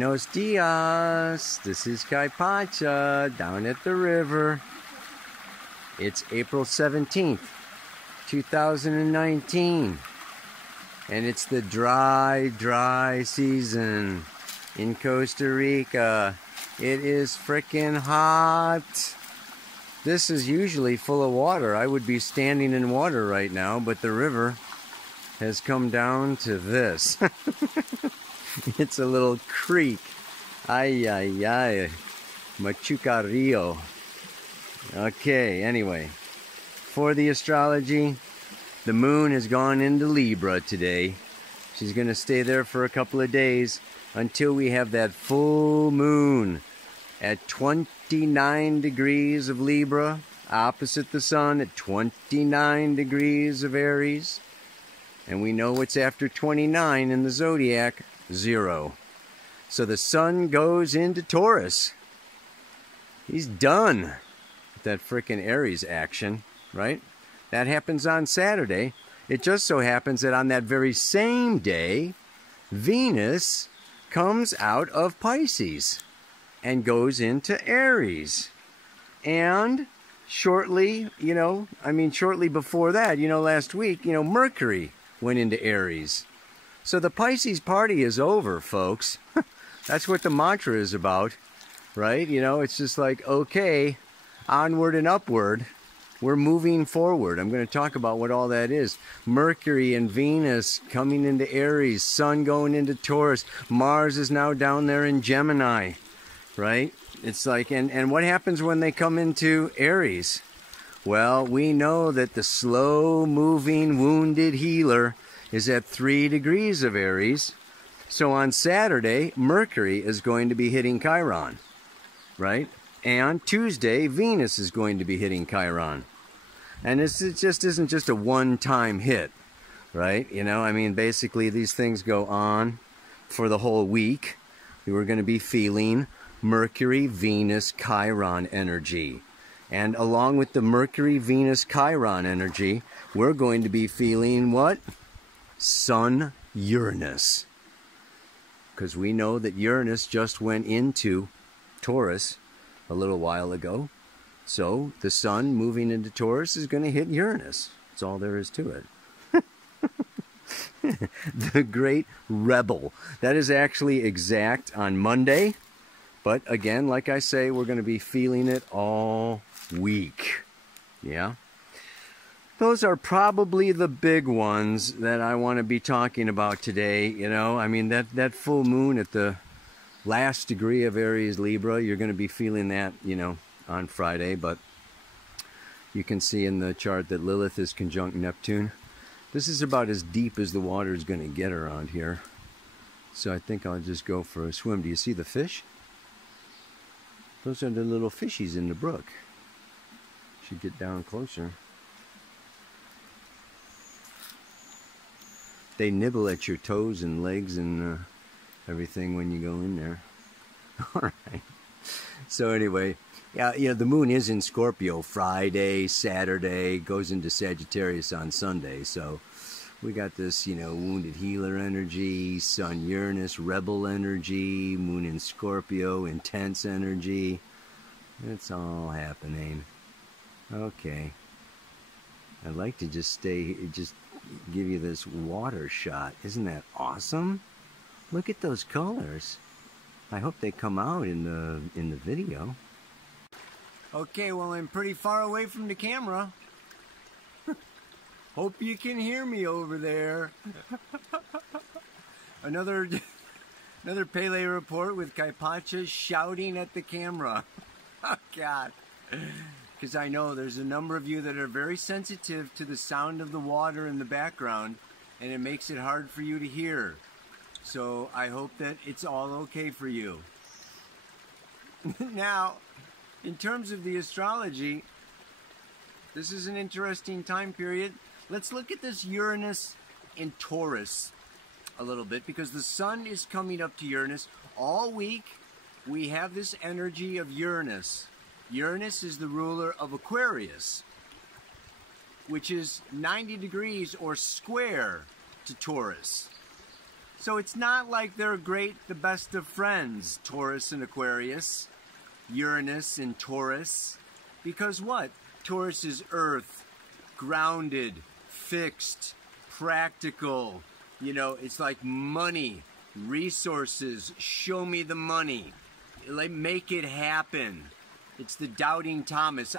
Buenos dias. This is Caipacha down at the river. It's April 17th, 2019. And it's the dry season in Costa Rica. It is frickin' hot. This is usually full of water. I would be standing in water right now, but the river has come down to this. It's a little creek. Ay, ay, ay. Machuca Rio. Okay, anyway. For the astrology, the moon has gone into Libra today. She's going to stay there for a couple of days until we have that full moon at 29 degrees of Libra, opposite the sun at 29 degrees of Aries. And we know what's after 29 in the zodiac, 0. So the sun goes into Taurus. He's done with that frickin' Aries action, right? That happens on Saturday. It just so happens that on that very same day, Venus comes out of Pisces and goes into Aries. And shortly, shortly before that, last week, Mercury went into Aries. So the Pisces party is over, folks. That's what the mantra is about, right? It's just like, okay, onward and upward. We're moving forward. I'm going to talk about what all that is. Mercury and Venus coming into Aries, Sun going into Taurus, Mars is now down there in Gemini, right? It's like, and what happens when they come into Aries? Well, we know that the slow-moving wounded healer is at 3 degrees of Aries. So on Saturday, Mercury is going to be hitting Chiron, right? And Tuesday, Venus is going to be hitting Chiron. And it just isn't just a one-time hit, right? Basically these things go on for the whole week. We're going to be feeling Mercury, Venus, Chiron energy. And along with the Mercury, Venus, Chiron energy, we're going to be feeling what? Sun, Uranus. Because we know that Uranus just went into Taurus a little while ago. So the sun moving into Taurus is going to hit Uranus. That's all there is to it. The great rebel. That is actually exact on Monday. But again, like I say, we're going to be feeling it all week. Yeah. Those are probably the big ones that I want to be talking about today. That full moon at the last degree of Aries Libra, you're going to be feeling that, on Friday. But you can see in the chart that Lilith is conjunct Neptune. This is about as deep as the water is going to get around here. So I think I'll just go for a swim. Do you see the fish? Those are the little fishies in the brook. Should get down closer. They nibble at your toes and legs and everything when you go in there. All right. So anyway, yeah, the moon is in Scorpio Friday, Saturday, goes into Sagittarius on Sunday. So we got this, wounded healer energy, Sun Uranus, rebel energy, moon in Scorpio, intense energy. It's all happening. Okay. I'd like to just give you this water shot. Isn't that awesome? Look at those colors. I hope they come out in the video. Okay, well, I'm pretty far away from the camera. Hope you can hear me over there. Another Pele report with Caipacha shouting at the camera. Oh, God. Because I know there's a number of you that are very sensitive to the sound of the water in the background, and it makes it hard for you to hear. So I hope that it's all okay for you. Now, in terms of the astrology, this is an interesting time period. Let's look at this Uranus in Taurus a little bit, because the sun is coming up to Uranus. All week, we have this energy of Uranus. Uranus is the ruler of Aquarius, which is 90 degrees or square to Taurus. So it's not like they're the best of friends, Taurus and Aquarius, Uranus and Taurus. Because what? Taurus is earth, grounded, fixed, practical. You know, it's like money, resources, show me the money. Like, make it happen. It's the doubting Thomas.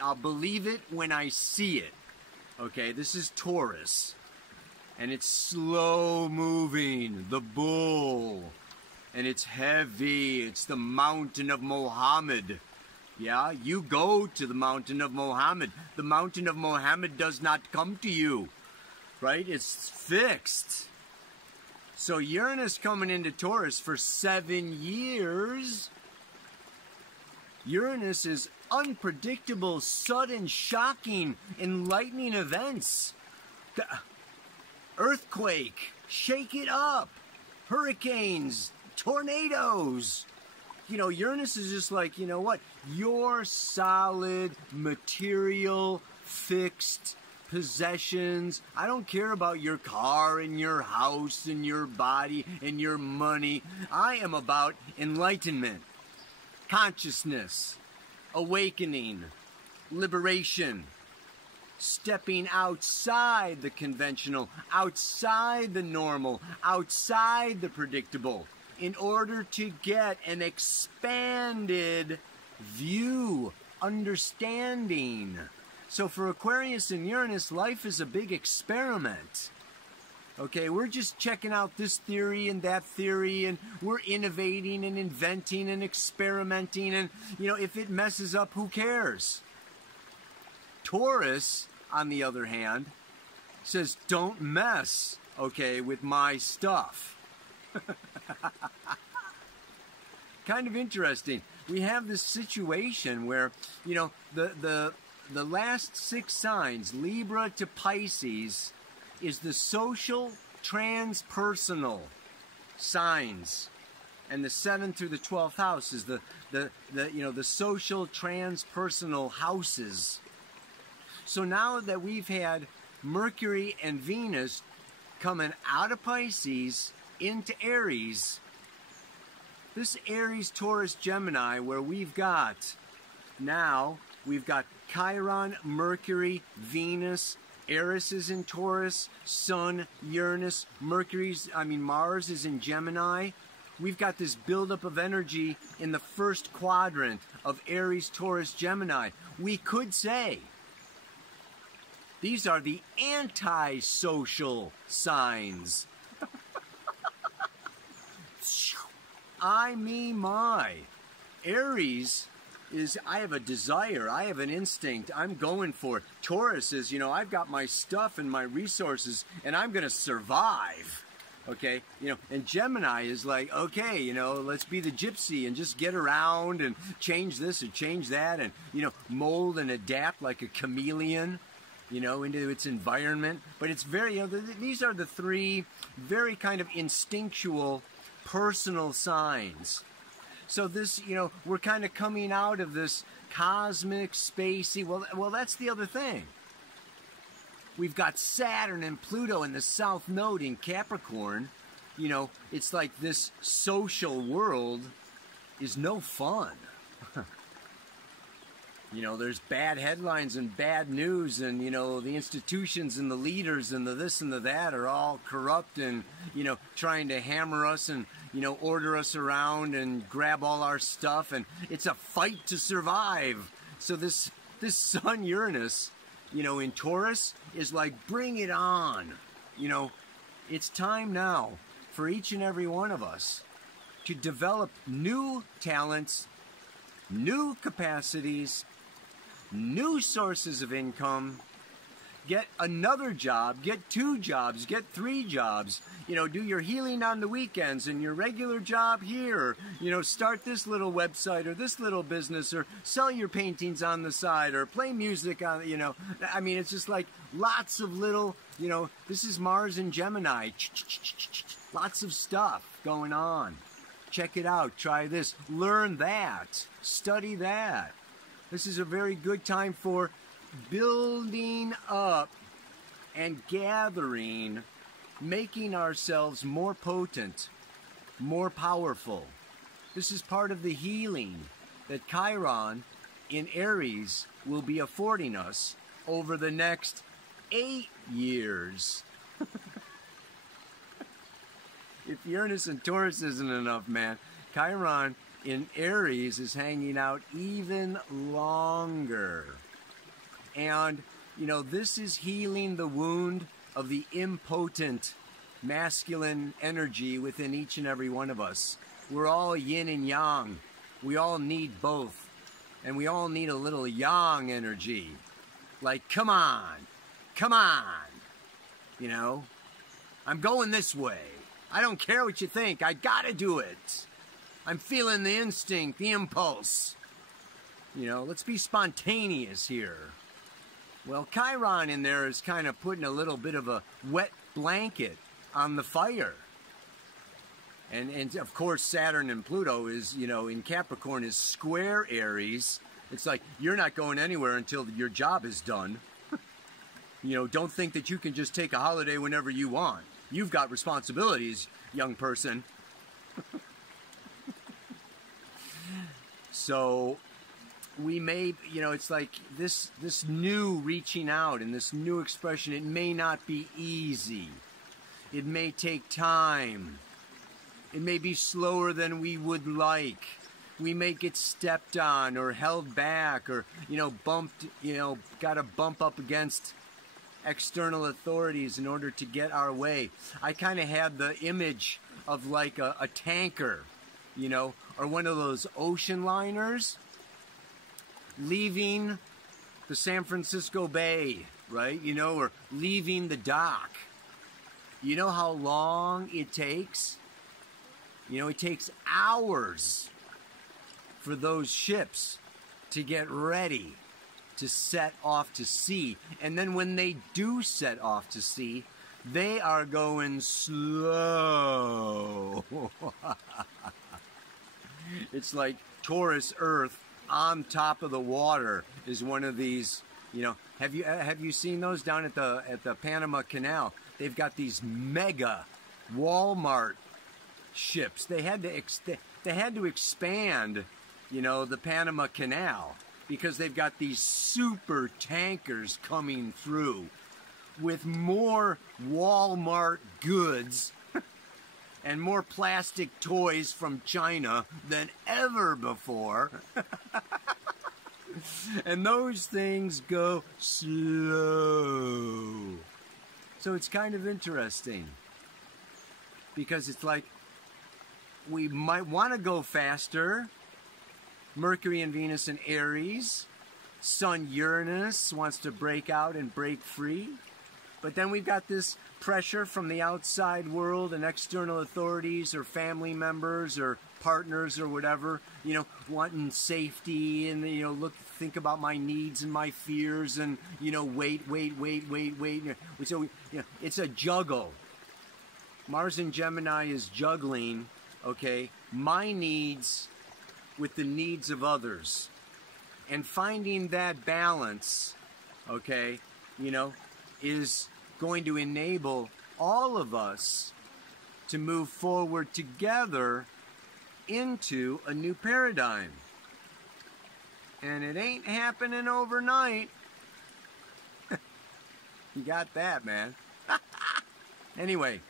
I'll believe it when I see it. Okay, this is Taurus. And it's slow moving, the bull. And it's heavy. It's the mountain of Mohammed. Yeah, you go to the mountain of Mohammed. The mountain of Mohammed does not come to you. Right? It's fixed. So Uranus coming into Taurus for 7 years. Uranus is unpredictable, sudden, shocking, enlightening events. Earthquake, shake it up. Hurricanes, tornadoes. You know, Uranus is just like, you know what? Your solid, material, fixed possessions. I don't care about your car and your house and your body and your money. I am about enlightenment, consciousness, awakening, liberation, stepping outside the conventional, outside the normal, outside the predictable, in order to get an expanded view, understanding. So for Aquarius and Uranus, life is a big experiment. Okay, we're just checking out this theory and that theory, and we're innovating and inventing and experimenting, and, you know, if it messes up, who cares? Taurus, on the other hand, says, don't mess, okay, with my stuff. Kind of interesting. We have this situation where, you know, the last 6 signs, Libra to Pisces, is the social, transpersonal signs, and the 7th through the 12th house is the social, transpersonal houses. So now that we've had Mercury and Venus coming out of Pisces into Aries, this Aries, Taurus, Gemini, where we've got Chiron, Mercury, Venus, Eris is in Taurus, Sun, Uranus, Mars is in Gemini. We've got this buildup of energy in the first quadrant of Aries, Taurus, Gemini. We could say these are the anti-social signs. My. Aries is, I have a desire, I have an instinct, I'm going for it. Taurus is, you know, I've got my stuff and my resources, and I'm going to survive. Okay, you know, and Gemini is like, okay, you know, let's be the gypsy and just get around and change this or change that, and, you know, mold and adapt like a chameleon, you know, into its environment. But it's very, you know, these are the 3 very kind of instinctual, personal signs. So this, you know, we're kind of coming out of this cosmic, spacey, well, that's the other thing. We've got Saturn and Pluto in the South Node in Capricorn. You know, it's like this social world is no fun. You know, there's bad headlines and bad news, and, you know, the institutions and the leaders and the this and the that are all corrupt and, you know, trying to hammer us and, you know, order us around and grab all our stuff, and it's a fight to survive. So this Sun Uranus, you know, in Taurus is like, bring it on. You know, it's time now for each and every one of us to develop new talents, new capacities, new sources of income, get another job, get 2 jobs, get 3 jobs, you know, do your healing on the weekends and your regular job here, you know, start this little website or this little business, or sell your paintings on the side, or play music on, you know, I mean, it's just like lots of little, you know, this is Mars and Gemini, lots of stuff going on. Check it out, try this, learn that, study that. This is a very good time for building up and gathering making ourselves more potent, more powerful. This is part of the healing that Chiron in Aries will be affording us over the next 8 years. If Uranus and Taurus isn't enough, man, Chiron in Aries is hanging out even longer. And, you know, this is healing the wound of the impotent masculine energy within each and every one of us. We're all yin and yang. We all need both. And we all need a little yang energy. Like, come on. Come on. You know, I'm going this way. I don't care what you think. I gotta do it. I'm feeling the instinct, the impulse. You know, let's be spontaneous here. Well, Chiron in there is kind of putting a little bit of a wet blanket on the fire. And of course, Saturn and Pluto is, you know, in Capricorn is square Aries. It's like, you're not going anywhere until your job is done. You know, don't think that you can just take a holiday whenever you want. You've got responsibilities, young person. So we may, you know, it's like this new reaching out and this new expression, it may not be easy. It may take time. It may be slower than we would like. We may get stepped on or held back or, you know, bumped, you know, got to bump up against external authorities in order to get our way. I kind of had the image of like a tanker, you know, or one of those ocean liners leaving the San Francisco Bay, right? You know, or leaving the dock. You know how long it takes? You know, it takes hours for those ships to get ready to set off to sea. And then when they do set off to sea, they are going slow. It's like Taurus Earth on top of the water is one of these, you know, have you seen those down at the Panama Canal? They've got these mega Walmart ships. They had to expand, you know, the Panama Canal because they've got these super tankers coming through with more Walmart goods and more plastic toys from China than ever before. And those things go slow. So it's kind of interesting because it's like we might want to go faster. Mercury and Venus in Aries. Sun Uranus wants to break out and break free. But then we've got this pressure from the outside world and external authorities or family members or partners or whatever, you know, wanting safety and, you know, think about my needs and my fears and, you know, wait. So, you know, it's a juggle. Mars in Gemini is juggling, okay, my needs with the needs of others. And finding that balance, okay, you know, is going to enable all of us to move forward together into a new paradigm. And it ain't happening overnight. You got that, man. Anyway,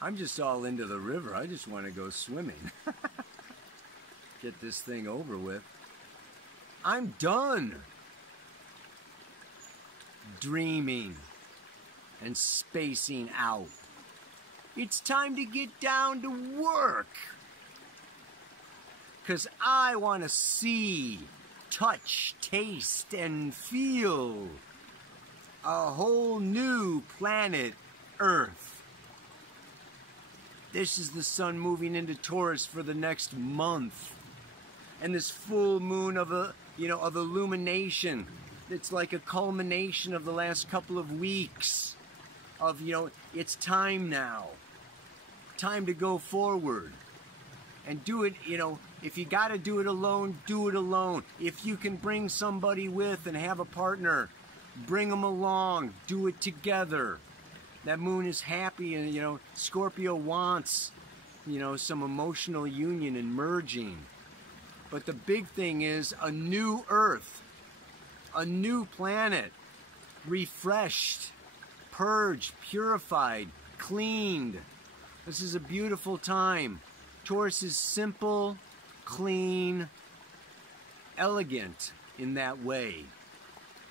I'm just all into the river. I just want to go swimming. Get this thing over with. I'm done dreaming and spacing out. It's time to get down to work. 'Cause I want to see, touch, taste, and feel a whole new planet Earth. This is the sun moving into Taurus for the next month. And this full moon of illumination. It's like a culmination of the last couple of weeks of, you know, it's time now. Time to go forward. And do it, you know, if you got to do it alone, do it alone. If you can bring somebody with and have a partner, Bring them along. Do it together. That moon is happy, and, Scorpio wants, some emotional union and merging. But the big thing is a new Earth, a new planet, refreshed, purged, purified, cleaned. This is a beautiful time. Taurus is simple, clean, elegant in that way.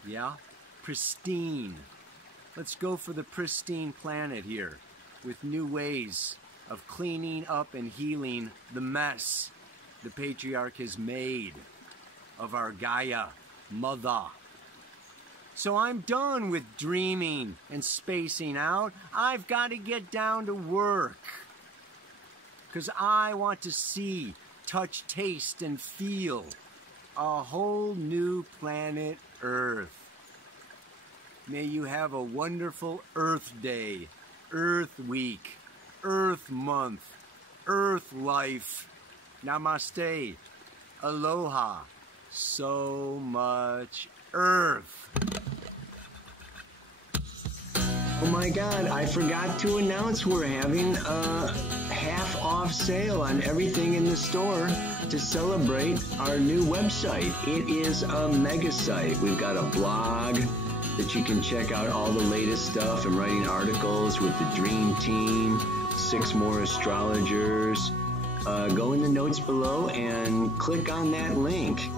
Yeah? Pristine. Let's go for the pristine planet here with new ways of cleaning up and healing the mess the patriarch has made of our Gaia mother. So I'm done with dreaming and spacing out. I've got to get down to work. Because I want to see, touch, taste, and feel a whole new planet Earth. May you have a wonderful Earth Day, Earth Week, Earth Month, Earth Life. Namaste. Aloha. So much Earth. Oh my God, I forgot to announce we're having a half-off sale on everything in the store to celebrate our new website. It is a mega site. We've got a blog that you can check out all the latest stuff. I'm writing articles with the Dream Team, 6 more astrologers. Go in the notes below and click on that link.